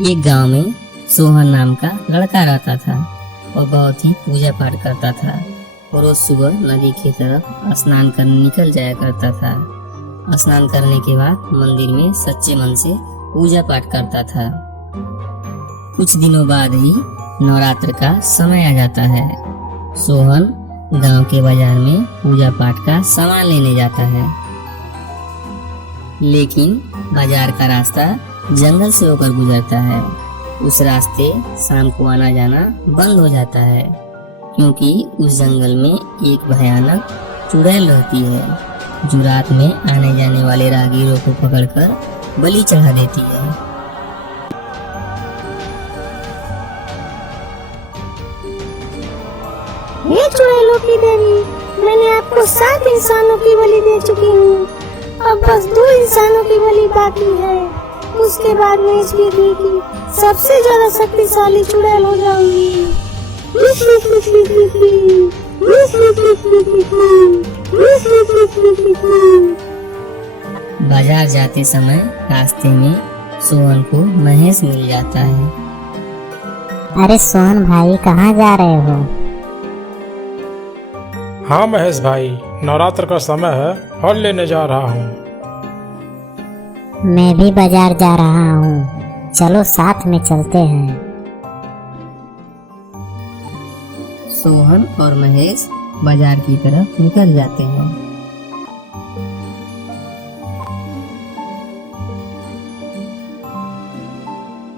एक गांव में सोहन नाम का लड़का रहता था। वह बहुत ही पूजा पाठ करता था और रोज सुबह नदी की तरफ स्नान करने निकल जाया करता था। स्नान करने के बाद मंदिर में सच्चे मन से पूजा पाठ करता था। कुछ दिनों बाद ही नवरात्र का समय आ जाता है। सोहन गांव के बाजार में पूजा पाठ का सामान लेने जाता है, लेकिन बाजार का रास्ता जंगल से होकर गुजरता है। उस रास्ते शाम को आना जाना बंद हो जाता है, क्योंकि उस जंगल में एक भयानक चुड़ैल रहती है, जो रात में आने जाने वाले राहगीरों को पकड़कर बलि चढ़ा देती है। ये चुड़ैलों की देवी, मैंने आपको 7 इंसानों की बलि दे चुकी हूँ। अब बस 2 इंसानों की बलि बाकी है। उसके बाद मैं इस पृथ्वी की सबसे ज्यादा शक्तिशाली चुड़ैल हो जाऊंगी। बाजार जाते समय रास्ते में सोहन को महेश मिल जाता है। अरे सोहन भाई, कहाँ जा रहे हो? हाँ महेश भाई, नवरात्र का समय है, फल लेने जा रहा हूँ। मैं भी बाजार जा रहा हूँ, चलो साथ में चलते हैं। सोहन और महेश बाजार की तरफ निकल जाते हैं।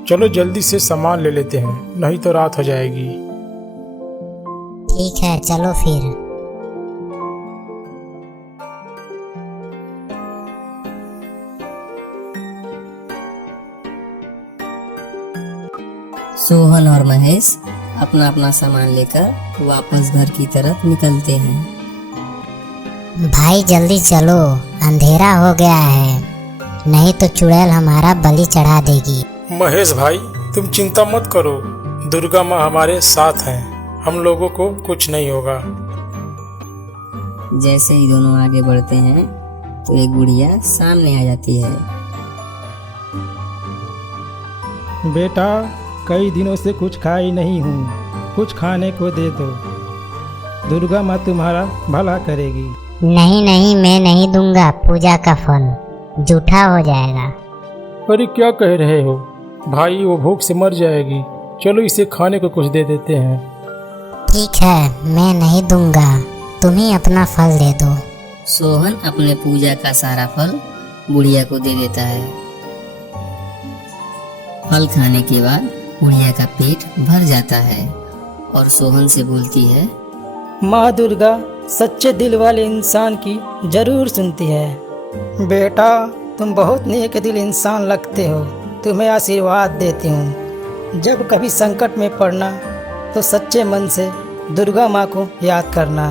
चलो जल्दी से सामान ले लेते हैं, नहीं तो रात हो जाएगी। ठीक है, चलो फिर। सोहन और महेश अपना अपना सामान लेकर वापस घर की तरफ निकलते हैं। भाई जल्दी चलो, अंधेरा हो गया है, नहीं तो चुड़ैल हमारा बलि चढ़ा देगी। महेश भाई, तुम चिंता मत करो, दुर्गा माँ हमारे साथ हैं, हम लोगों को कुछ नहीं होगा। जैसे ही दोनों आगे बढ़ते हैं तो एक बुढ़िया सामने आ जाती है। बेटा, कई दिनों से कुछ खाई नहीं हूँ, कुछ खाने को दे दो, दुर्गा माँ तुम्हारा भला करेगी। नहीं नहीं, मैं नहीं दूंगा, पूजा का फल जूठा हो जाएगा। अरे क्या कह रहे हो भाई, वो भूख से मर जाएगी, चलो इसे खाने को कुछ दे देते हैं। ठीक है, मैं नहीं दूंगा, तुम ही अपना फल दे दो। सोहन अपने पूजा का सारा फल बुढ़िया को दे देता है। फल खाने के बाद बुढ़िया का पेट भर जाता है और सोहन से बोलती है, माँ दुर्गा सच्चे दिल वाले इंसान की जरूर सुनती है। बेटा, तुम बहुत नेक दिल इंसान लगते हो, तुम्हें आशीर्वाद देती हूँ। जब कभी संकट में पड़ना तो सच्चे मन से दुर्गा माँ को याद करना।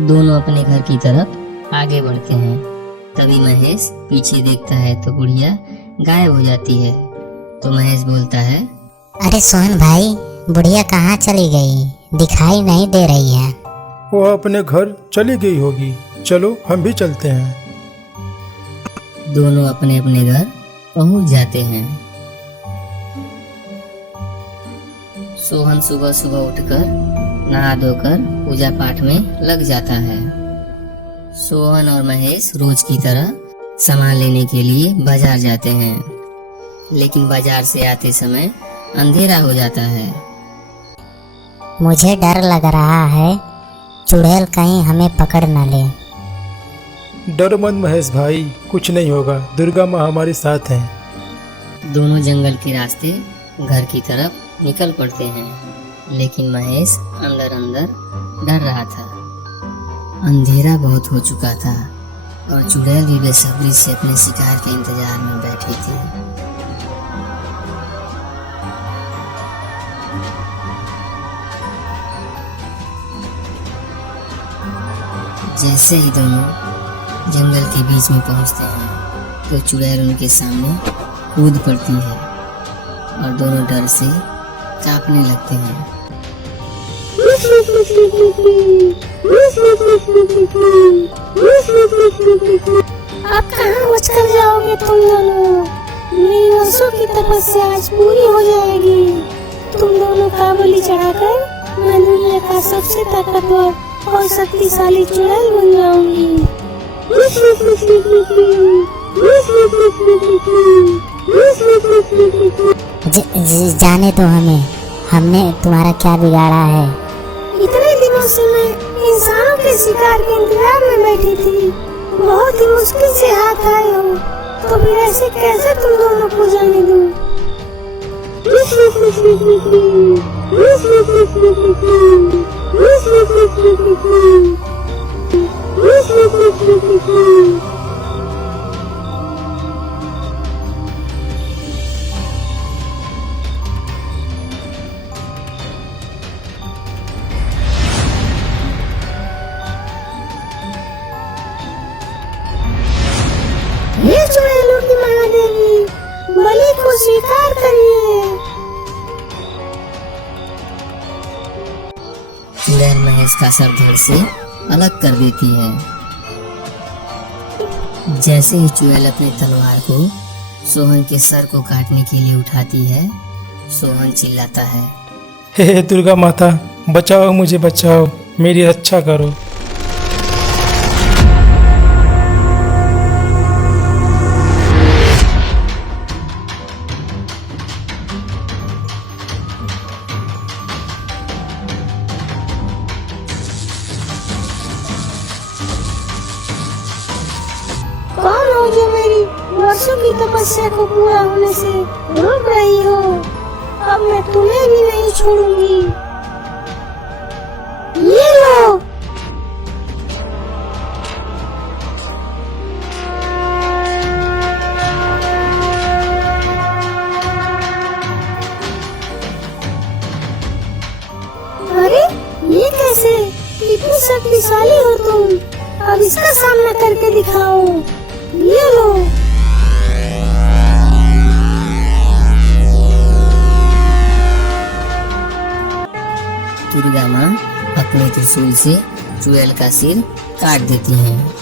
दोनों अपने घर की तरफ आगे बढ़ते हैं। तभी महेश पीछे देखता है तो बुढ़िया गायब हो जाती है। तो महेश बोलता है, अरे सोहन भाई, बुढ़िया कहाँ चली गई? दिखाई नहीं दे रही है। वो अपने घर चली गई होगी, चलो हम भी चलते हैं। दोनों अपने अपने घर पहुंच जाते हैं। सोहन सुबह सुबह उठकर नहा धोकर पूजा पाठ में लग जाता है। सोहन और महेश रोज की तरह सामान लेने के लिए बाजार जाते हैं, लेकिन बाजार से आते समय अंधेरा हो जाता है। मुझे डर लग रहा है, चुड़ैल कहीं हमें पकड़ न ले। डर मत महेश भाई, कुछ नहीं होगा, दुर्गा माँ हमारे साथ हैं। दोनों जंगल के रास्ते घर की तरफ निकल पड़ते हैं, लेकिन महेश अंदर अंदर डर रहा था। अंधेरा बहुत हो चुका था और चुड़ैल भी बेसब्री से अपने शिकार के इंतजार में बैठी थी। जैसे ही दोनों जंगल के बीच में पहुंचते हैं तो चुड़ैल उनके सामने कूद पड़ती है और दोनों डर से कांपने लगते हैं। आप कहाँ बच कर जाओगे तुम दोनों? मेरी वो तपस्या आज पूरी हो जाएगी। तुम दोनों का बलि चढ़ाकर मैं दुनिया का सबसे ताकतवर और शक्तिशाली चुड़ैल बन जाऊंगी। जाने दो हमें, हमने तुम्हारा क्या बिगाड़ा है। इतने दिनों से मैं इंसानों के शिकार के इंतजार में बैठी थी, बहुत ही मुश्किल से हाथ आए हो, तो फिर ऐसे कैसे तुम दोनों को जाने दूं? ये चुड़ैलों की महादेवी, बलि को स्वीकार करिए। चुड़ैल महेश का सर धड़ से अलग कर देती है। जैसे ही चुड़ैल अपनी तलवार को सोहन के सर को काटने के लिए उठाती है, सोहन चिल्लाता है, हे दुर्गा माता, बचाओ मुझे, बचाओ, मेरी रक्षा करो। कौन हो जो मेरी वर्षों की तपस्या को पूरा होने से रोक रही हो? अब मैं तुम्हें भी नहीं छोड़ूंगी। ये लो। अरे ये कैसे? इतनी शक्तिशाली हो तुम, अब इसका सामना करके दिखाओ। ये लो। दुर्गा माँ अपने त्रिशूल से चुड़ैल का सिर काट देती हैं।